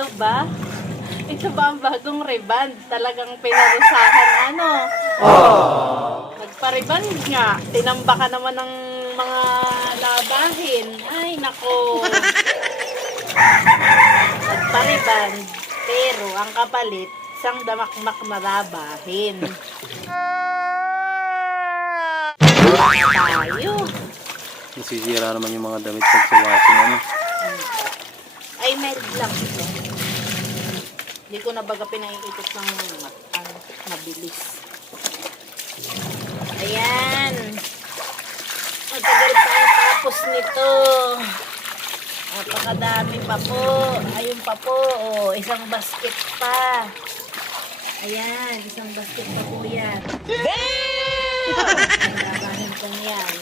Ito ba? Ito ba ang bagong reband? Talagang pinarusahan ano? Oh. Nagpa-reband nga. Tinamba ka naman ng mga labahin. Ay, nako. Nagpa-reband. Pero ang kapalit, isang damakmak na labahin. Tayo. Nasisira naman yung mga damit pag sa washing ano. Ay, meld lang ito. Hindi ko na baga pinaiikot ng mabilis. Ayan. Matagal pa ang tapos nito. Napakadami pa po. Ayun pa po. Oh, isang basket pa. Ayan, isang basket pa po yan. Damn! Labahin ko yan.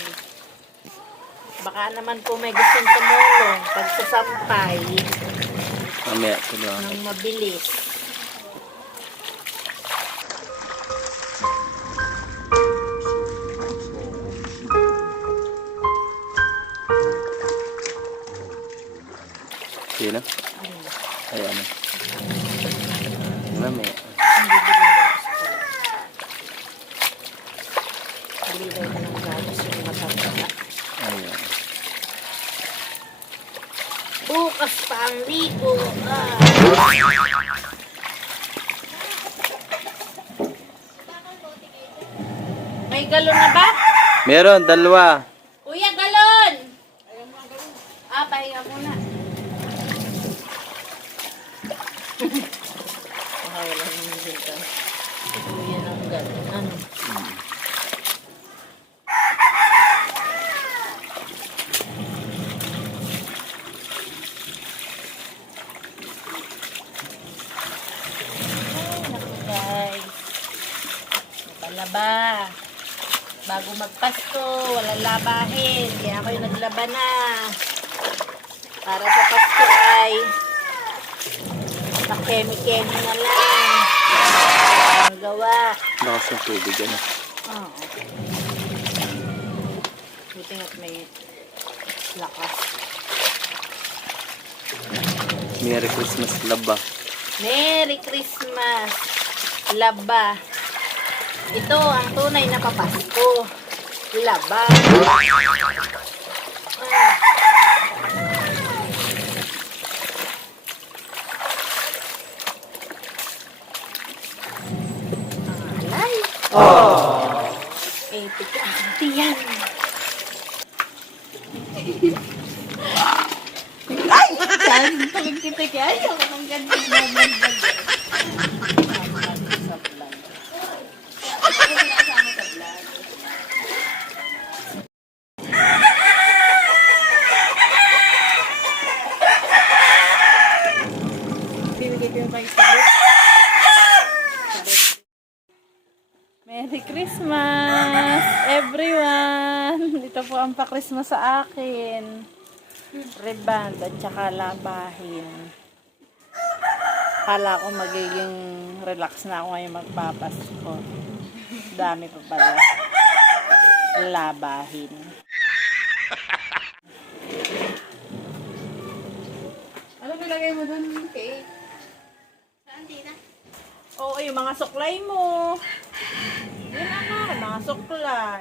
Baka naman po may gustong tumulong pagsasampay Mamaya ito lang. ng mabilis. Sino? Ay ano. Mamaya. Hindi daw ka ng gagos yung matanda. Ayan. Bukas pa ang ligo. May galon na ba? Meron, dalawa. Kuya, galon! Pahinga muna. Wala naman dito. Kuya ng galon. Ano? Guys, napalaba. Bago magpasko, walang labahin. Kaya ako yung naglaba na. Para sa Pasko ay pakemi-kemi na lang. Ang gawa. Lakas ng tubig ano. Oo. Buti nga't may lakas. Merry Christmas laba. Merry Christmas! Laba. Ito ang tunay na papasko. Laba. Alay. Oh. Ito yan. Ay! Saan pagod kita kaya? Ayaw ko ng ganyan naman. Bibigay ko yung kayo salit. Merry Christmas, everyone! Ito po ang pa-Christmas sa akin. Reband at saka labahin. Kala ko magiging relax na ako ngayon magpapasko. Dami pa pala. Labahin. Ano nilagay mo dun, Kate? Saan, Tina? Oo, yung mga suklay mo. Yun na, mga suklay.